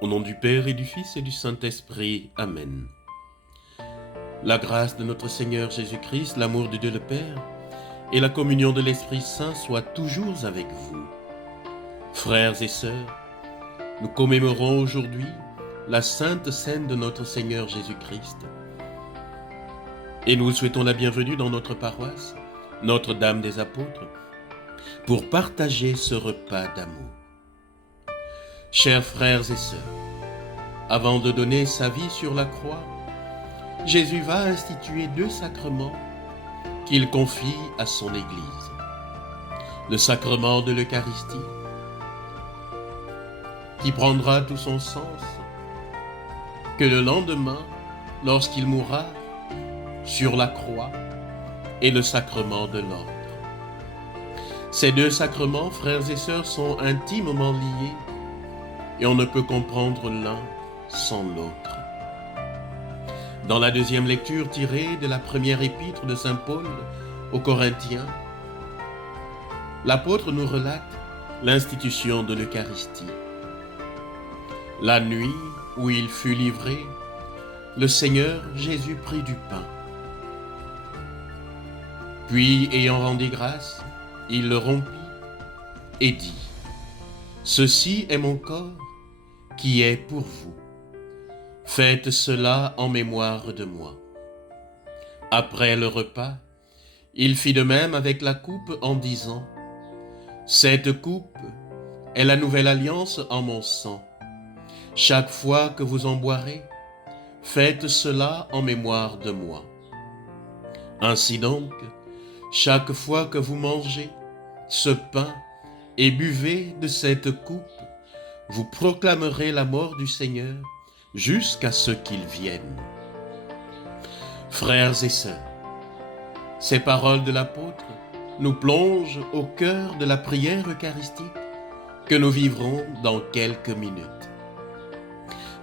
Au nom du Père et du Fils et du Saint-Esprit. Amen. La grâce de notre Seigneur Jésus-Christ, l'amour de Dieu le Père et la communion de l'Esprit Saint soient toujours avec vous. Frères et sœurs, nous commémorons aujourd'hui la Sainte Seine de notre Seigneur Jésus-Christ. Et nous souhaitons la bienvenue dans notre paroisse, Notre-Dame des Apôtres, pour partager ce repas d'amour. Chers frères et sœurs, avant de donner sa vie sur la croix, Jésus va instituer 2 sacrements qu'il confie à son Église. Le sacrement de l'Eucharistie, qui prendra tout son sens que le lendemain, lorsqu'il mourra sur la croix, et le sacrement de l'ordre. Ces 2 sacrements, frères et sœurs, sont intimement liés et on ne peut comprendre l'un sans l'autre. Dans la deuxième lecture tirée de la première épître de saint Paul aux Corinthiens, l'apôtre nous relate l'institution de l'Eucharistie. La nuit où il fut livré, le Seigneur Jésus prit du pain. Puis, ayant rendu grâce, il le rompit et dit : « Ceci est mon corps qui est pour vous. Faites cela en mémoire de moi. » Après le repas, il fit de même avec la coupe en disant : « Cette coupe est la nouvelle alliance en mon sang. Chaque fois que vous en boirez, faites cela en mémoire de moi. Ainsi donc, chaque fois que vous mangez ce pain et buvez de cette coupe, vous proclamerez la mort du Seigneur jusqu'à ce qu'il vienne. » Frères et sœurs, ces paroles de l'apôtre nous plongent au cœur de la prière eucharistique que nous vivrons dans quelques minutes.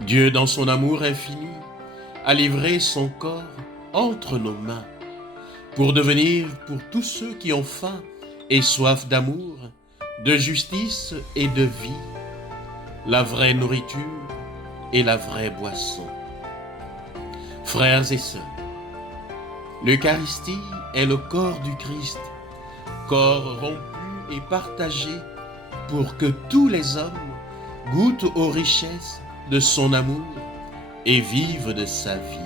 Dieu, dans son amour infini, a livré son corps entre nos mains pour devenir, pour tous ceux qui ont faim et soif d'amour, de justice et de vie, la vraie nourriture et la vraie boisson. Frères et sœurs, l'Eucharistie est le corps du Christ, corps rompu et partagé pour que tous les hommes goûtent aux richesses de son amour et vivent de sa vie.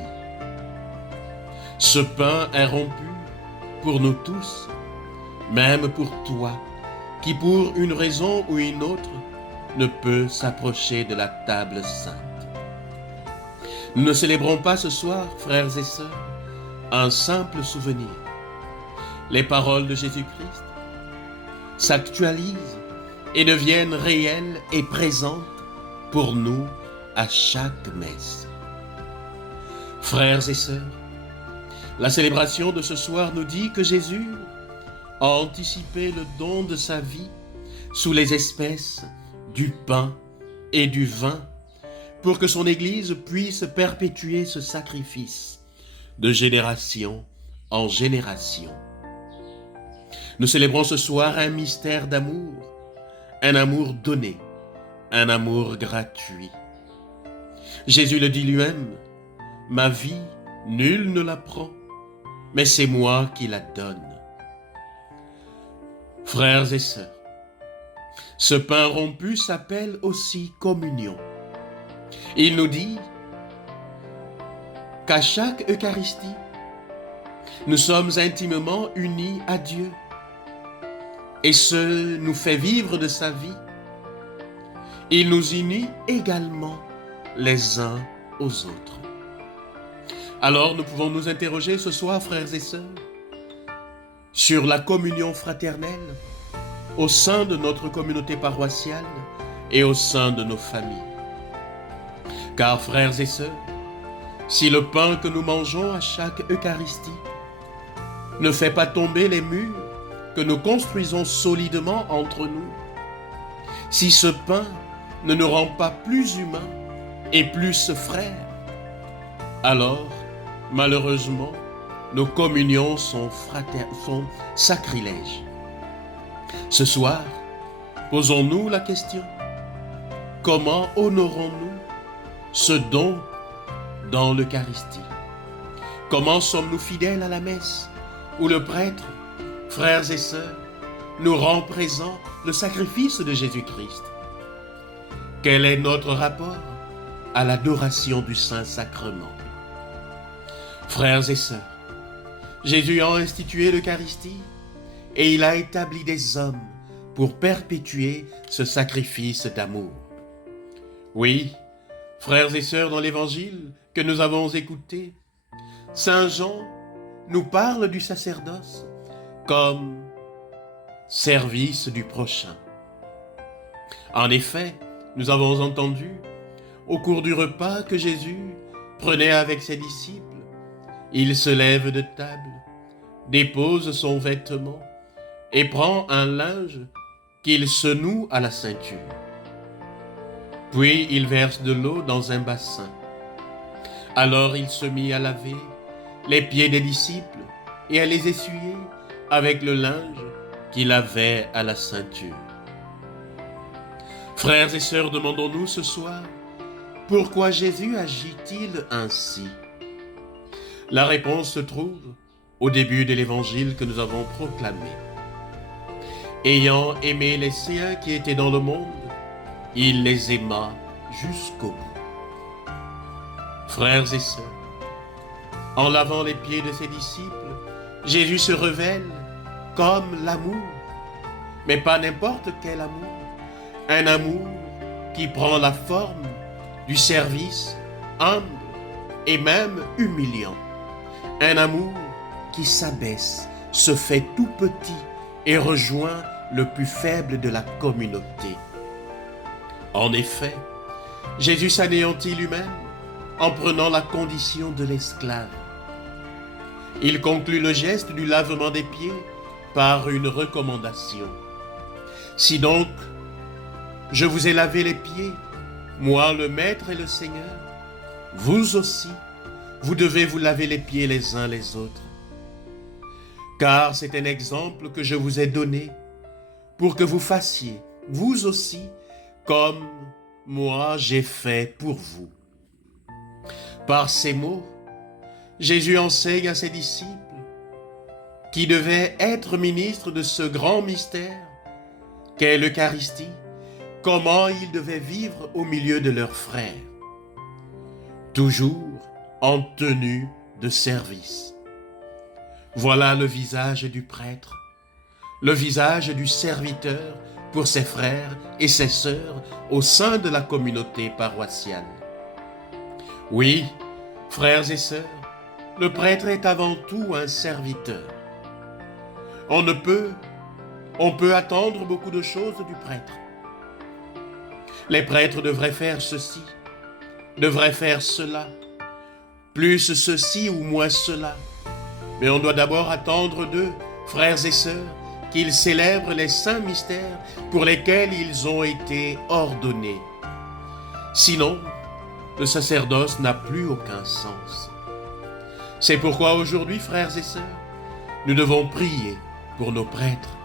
Ce pain est rompu pour nous tous, même pour toi, qui pour une raison ou une autre ne peut s'approcher de la table sainte. Nous ne célébrons pas ce soir, frères et sœurs, un simple souvenir. Les paroles de Jésus-Christ s'actualisent et deviennent réelles et présentes pour nous à chaque messe. Frères et sœurs, la célébration de ce soir nous dit que Jésus a anticipé le don de sa vie sous les espèces du pain et du vin pour que son Église puisse perpétuer ce sacrifice de génération en génération. Nous célébrons ce soir un mystère d'amour, un amour donné, un amour gratuit. Jésus le dit lui-même : « Ma vie, nul ne la prend, mais c'est moi qui la donne. » Frères et sœurs, ce pain rompu s'appelle aussi communion. Il nous dit qu'à chaque Eucharistie, nous sommes intimement unis à Dieu et ce nous fait vivre de sa vie. Il nous unit également les uns aux autres. Alors nous pouvons nous interroger ce soir, frères et sœurs, sur la communion fraternelle au sein de notre communauté paroissiale et au sein de nos familles. Car, frères et sœurs, si le pain que nous mangeons à chaque Eucharistie ne fait pas tomber les murs que nous construisons solidement entre nous, si ce pain ne nous rend pas plus humains et plus frères, alors, malheureusement, nos communions sont sacrilèges. Ce soir, posons-nous la question : comment honorons-nous ce don dans l'Eucharistie? Comment sommes-nous fidèles à la messe, où le prêtre, frères et sœurs, nous rend présent le sacrifice de Jésus-Christ? Quel est notre rapport à l'adoration du Saint-Sacrement? Frères et sœurs, Jésus a institué l'Eucharistie et il a établi des hommes pour perpétuer ce sacrifice d'amour. Oui, frères et sœurs, dans l'Évangile que nous avons écouté, Saint Jean nous parle du sacerdoce comme service du prochain. En effet, nous avons entendu au cours du repas que Jésus prenait avec ses disciples. Il se lève de table, dépose son vêtement et prend un linge qu'il se noue à la ceinture. Puis il verse de l'eau dans un bassin. Alors il se mit à laver les pieds des disciples et à les essuyer avec le linge qu'il avait à la ceinture. Frères et sœurs, demandons-nous ce soir, pourquoi Jésus agit-il ainsi? La réponse se trouve au début de l'évangile que nous avons proclamé. Ayant aimé les siens qui étaient dans le monde, il les aima jusqu'au bout. Frères et sœurs, en lavant les pieds de ses disciples, Jésus se révèle comme l'amour, mais pas n'importe quel amour, un amour qui prend la forme du service humble et même humiliant, un amour qui s'abaisse, se fait tout petit et rejoint le plus faible de la communauté. En effet, Jésus s'anéantit lui-même en prenant la condition de l'esclave. Il conclut le geste du lavement des pieds par une recommandation. Si donc je vous ai lavé les pieds, moi le Maître et le Seigneur, vous aussi, vous devez vous laver les pieds les uns les autres. Car c'est un exemple que je vous ai donné pour que vous fassiez, vous aussi, comme moi j'ai fait pour vous. Par ces mots, Jésus enseigne à ses disciples qui devaient être ministres de ce grand mystère qu'est l'Eucharistie, comment ils devaient vivre au milieu de leurs frères, toujours en tenue de service. Voilà le visage du prêtre, le visage du serviteur pour ses frères et ses sœurs au sein de la communauté paroissiale. Oui, frères et sœurs, le prêtre est avant tout un serviteur. On peut attendre beaucoup de choses du prêtre. Les prêtres devraient faire ceci, devraient faire cela, plus ceci ou moins cela. Mais on doit d'abord attendre d'eux, frères et sœurs, qu'ils célèbrent les saints mystères pour lesquels ils ont été ordonnés. Sinon, le sacerdoce n'a plus aucun sens. C'est pourquoi aujourd'hui, frères et sœurs, nous devons prier pour nos prêtres.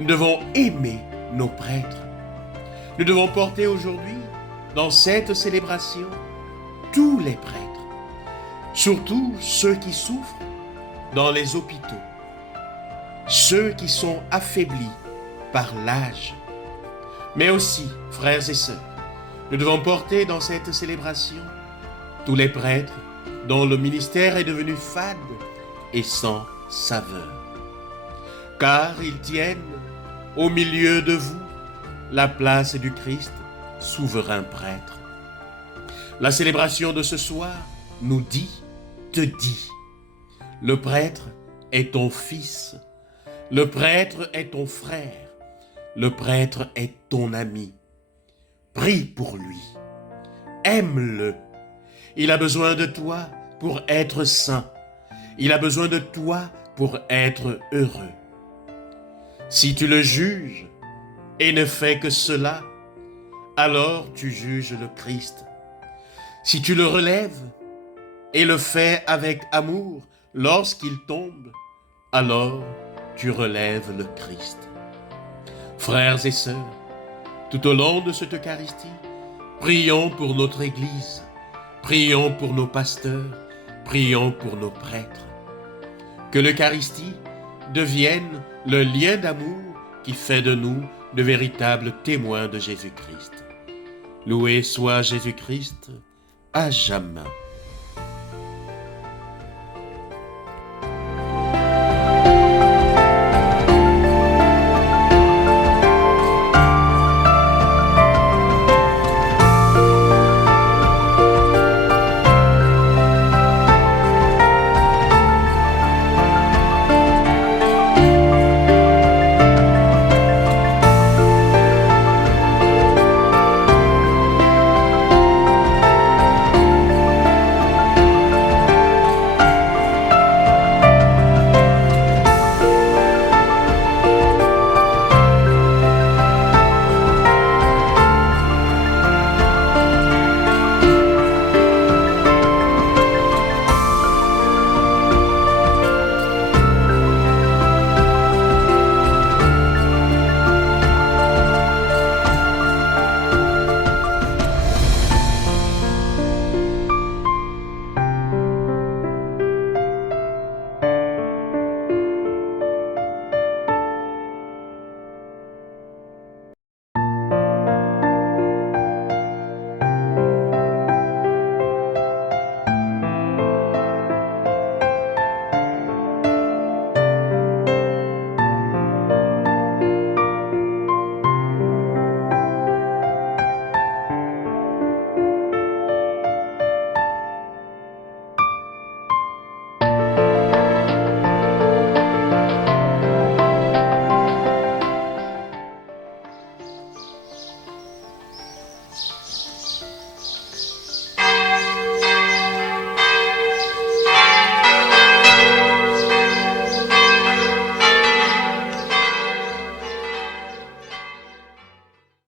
Nous devons aimer nos prêtres. Nous devons porter aujourd'hui, dans cette célébration, tous les prêtres, surtout ceux qui souffrent dans les hôpitaux, ceux qui sont affaiblis par l'âge. Mais aussi, frères et sœurs, nous devons porter dans cette célébration tous les prêtres dont le ministère est devenu fade et sans saveur. Car ils tiennent au milieu de vous la place du Christ, souverain prêtre. La célébration de ce soir nous dit, te dit, le prêtre est ton fils, le prêtre est ton frère, le prêtre est ton ami. Prie pour lui, aime-le. Il a besoin de toi pour être saint. Il a besoin de toi pour être heureux. Si tu le juges et ne fais que cela, alors tu juges le Christ. Si tu le relèves et le fais avec amour lorsqu'il tombe, alors tu relèves le Christ. Frères et sœurs, tout au long de cette Eucharistie, Prions pour notre Église, prions pour nos pasteurs, prions pour nos prêtres. Que l'Eucharistie devienne le lien d'amour qui fait de nous de véritables témoins de Jésus-Christ. Loué soit Jésus-Christ, à jamais.